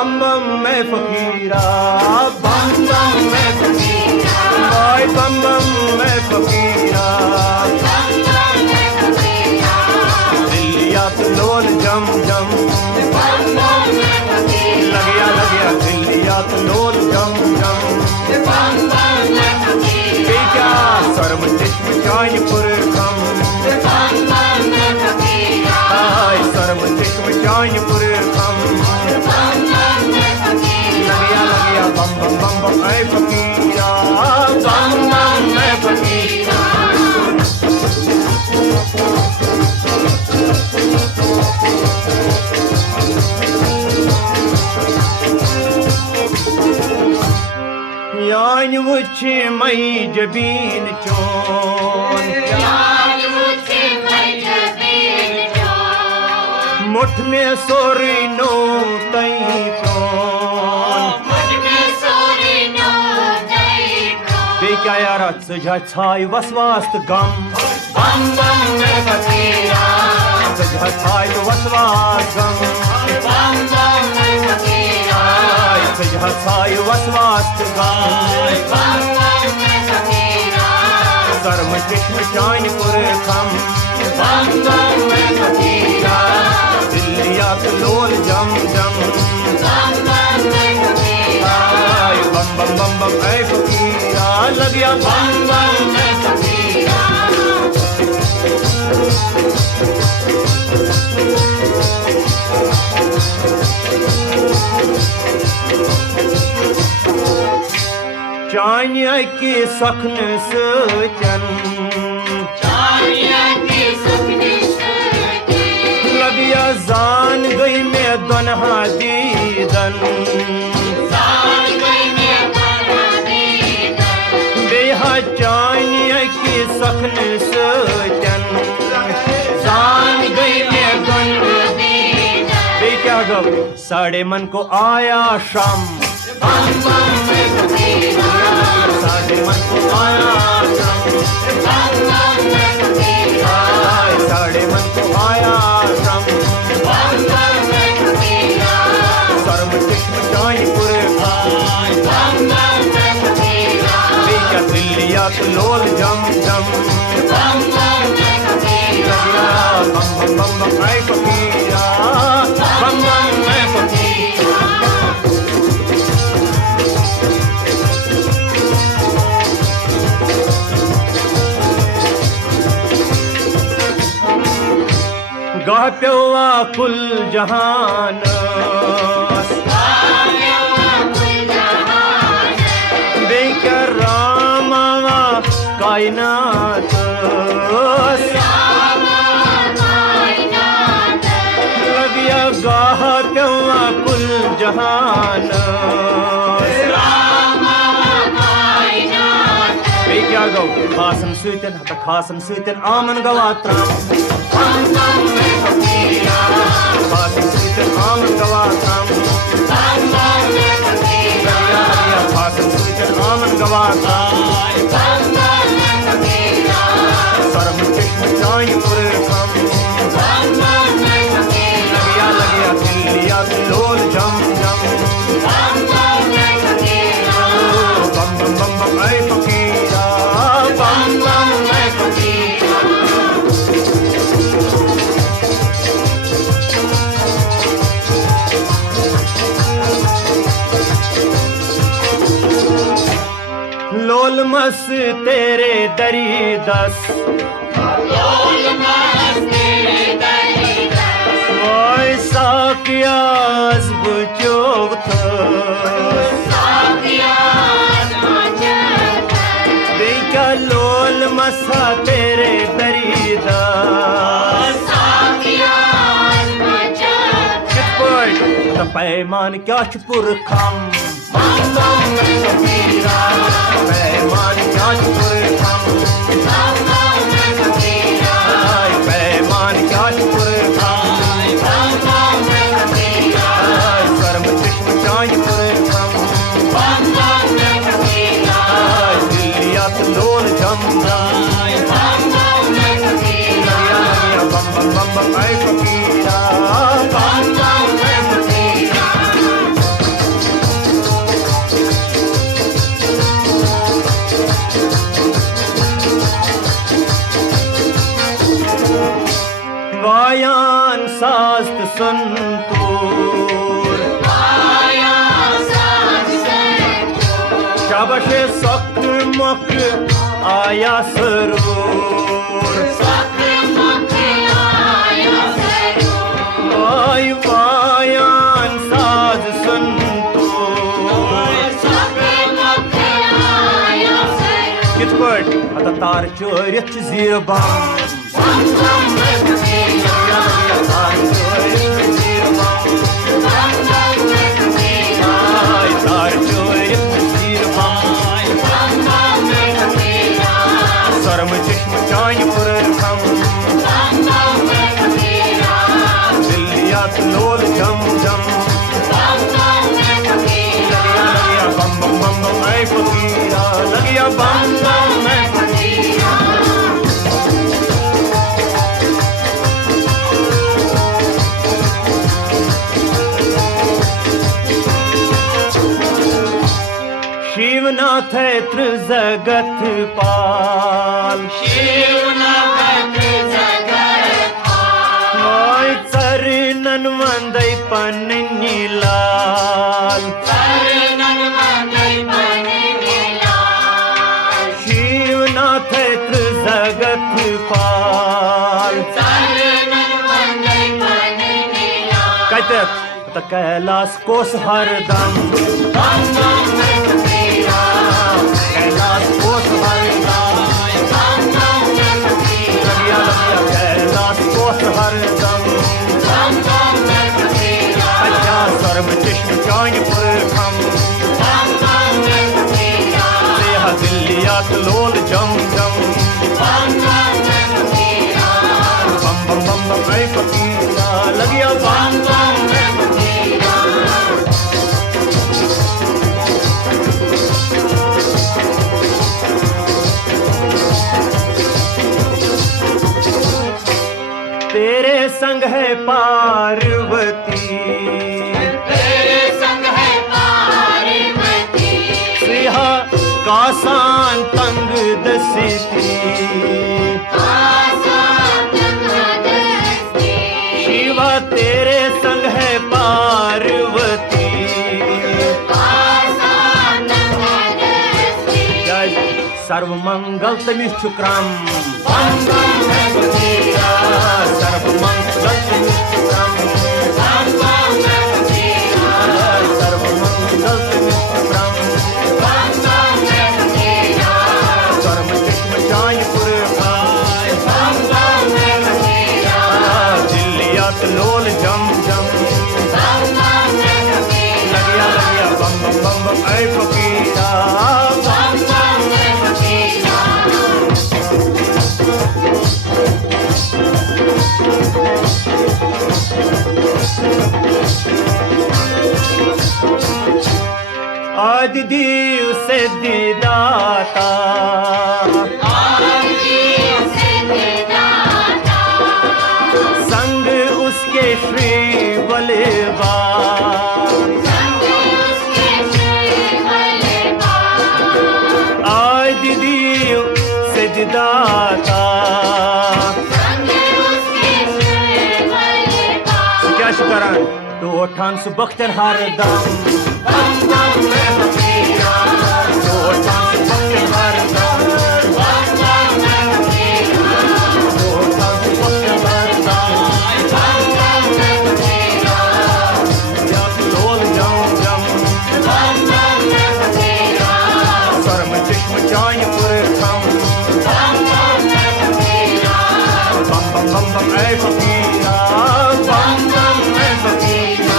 बम बम मैं फकीरा, बम बम मैं फकीरा, भाई बम बम मैं फकीरा, बम बम मैं फकीरा, दिलिया तो लोल जम जम, बम बम मैं फकीरा, लगिया दिलिया तो लोल जम जम, बम बम मैं फकीरा, क्या सर्व चश्म चाय पुर कम, बम बम मैं फकीरा, हाय सर्व चश्म चाय पुर कम, बम बम मैं फकीरा, लगिया बम बम ऐ फकीरा, बम बम मैं फकीरा। यान वुछ मई जबीन चोन, यान मुझे मैं जबीन चोन, मुठ में सोरी नो तई प्रोन, मुझ में सोरी नो तई प्रोन, बेक्या यारा सजा छाय वसवास्त गम, बम बम मैं फकीरा, सजा छाय वसवास गम, बम बम मैं फकीरा, सजा छाय वसवास गम, बम बम मैं फकीरा, सर्व चश्म चाय पुर कम, बम बम मैं फकीरा, दिलिया तो लोल जम जम, बम बम मैं फकीरा, बम बम ऐ फकीरा, लगिया बम बम मैं फकीरा, चाय की सखन सचन, चालिया की सुखनी सके, लगिया जान गई मैं दोनहा दीदन, साल गई मैं बना दीदन, बेहा चाय की सखन सचन, जान गई मैं दोनहा दीदन, बे क्या गो साढ़े मन को आया शाम, बम बम मैं फकीरा, साढ़े मन को आया शाम, बम बम मैं फकीरा, साढ़े मन को आया शाम, बम बम मैं फकीरा, सर्व चश्म चाय पुर खाय, बम बम मैं फकीरा, बेक्या दिलिया तो लोल जम जम, बम बम मैं फकीरा, बम ऐ फकीरा, बम बम मैं फकीरा। गाह प्यवा कुल जहान, बेक्या रामावा कायनात, लगिया गाह प्यवा कुल जहान, बेक्या गो खासन सुतन हत खासन सुतन आमन गवात्राम, खासन सुतन आमन गवात्राम, खासन सुतन आमन गवात्राम, सर्व चश्म चाय पुर कम, लगिया दिलिया लोल जम जम, बम ऐ फकीरा, बम ऐ फकीरा। लोल मस तेरे दरी दस, ओए साकियास बुचोवत, बेक्या लोल मसा तेरे दरी दस, कित पट पैमान क्या पुर खम, पैमान क्या पुर खम, पैमान क्या पुर खम, सर्व चश्म चाय पुर खम, दिलिया तो लोल जम जम, लगिया बम ऐ फकीरा, बम ऐ फकीरा। वायान सास्त संतूर शाबाश सक मक आया सरूर आय वायान साज संतूर कित पट अता तार चोरित जीर बम सरम चश्म चाय पुरखम दिलियात लोल जम जम लगिया बम बम बम बम ऐ फकीरा लगिया बम बम ऐ फकीरा शिवनाथ है त्रिजगत पाल शिवनाथ जगत मोय चरणन वंदय पन्नी लाल चरणन वंदय पन्नी लाल शिवनाथ है त्रिजगत पाल चरणन वंदय पन्नी लाल कहते तो कैलाश कोस हरदम बम बम ऐ फकीरा कैलाश कोस हरदम बम बम ऐ फकीरा लगिया लगिया कैलाश कोस हरदम बम बम ऐ फकीरा अच्छा सर्व चश्म चाय पुरखम बम बम ऐ फकीरा देह दिलियात लोल जम जम बम बम ऐ फकीरा बम बम बम बम ऐ फकीरा लगिया बम बम ऐ फकीरा तेरे संग है पार्वती तेरे संग है पार्वती सिहा कासान तंग दसिती आसान दस्ती शिवा तेरे संग है पार्वती आसान दस्ती जय सर्व मंगल तमिस क्रम बम बम ऐ फकीरा सर्व मंगल तमिस क्रम बम बम ऐ फकीरा सर्व मंगल तमिस क्रम बम बम ऐ फकीरा सर्व चश्म चाय पुरखाय बम बम ऐ फकीरा दिलियात लोल जम जम बम बम ऐ फकीरा लगिया लगिया बम बम बम बम ऐ फकीरा बम बम ऐ फकीरा आदि दीव सिद्धिदाता संग उसके श्री बलवान आदि दीव सिद्धिदाता क्या शुक्रान तो ठान सुबख्तर हरदम बम बम ऐ फकीरा तो ठान सुबख्तर हरदम बम बम ऐ फकीरा तो ठान सुबख्तर हरदम बम बम ऐ फकीरा या लोल जम जम बम बम ऐ फकीरा सर्व चश्म चाय पुरखम बम बम ऐ फकीरा बम बम बम बम ऐ फकीरा बम बम ऐ फकीरा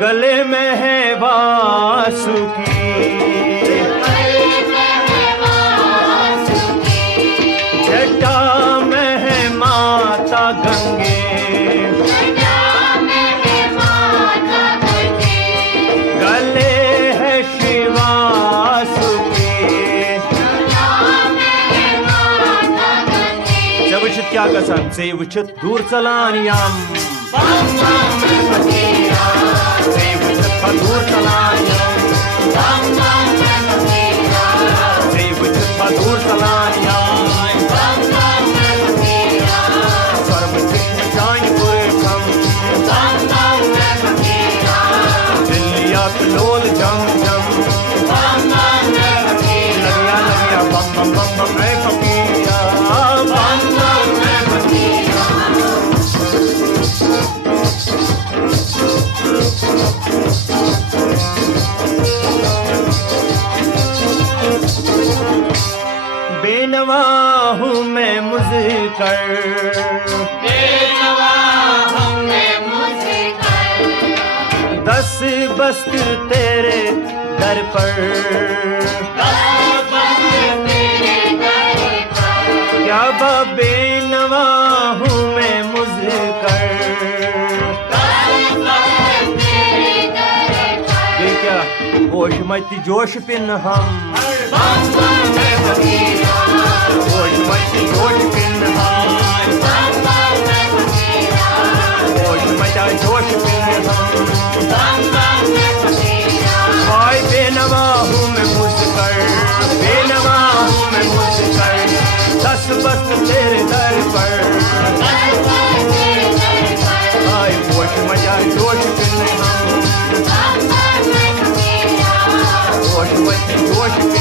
गले में है वासुकी जटा में है माता गंगे गले है शिवासुकी जब वुचित क्या गसान से वुचित दूर चलान यम से वुचित दूर सलानियां बम बम मैं फकीरा देव जिथा दूर सलानियां बम बम मैं फकीरा सर्व सिंह जान पुरखम बम बम मैं फकीरा दिल्लिया कलोल जम जम बम बम मैं फकीरा लगिया लगिया बम बम बम बम मैं फकीरा बम बम मैं फकीरा बेनवा हूँ मैं मुझकर बेनवा हूँ मैं मुझकर दस बस्त तेरे दर पर बस बस तेरे दर पर क्या बेनवा हूँ मैं मुझकर बस बस तेरे दर पर ये क्या होश मत जोश पिन हम बम बम मैं फकीरा होश मत जोश पिन हम बम बम मैं फकीरा होश मत जोश पिन हम बम बम मैं फकीरा भाई बेनवा हूँ मैं मुझकर बेनवा हूँ मैं मुझकर दस बस्त तेरे दर पर बस बस तेरे दर पर भाई होश मजा जोश पिन हम बम बम मैं फकीरा होश मत जोश पिन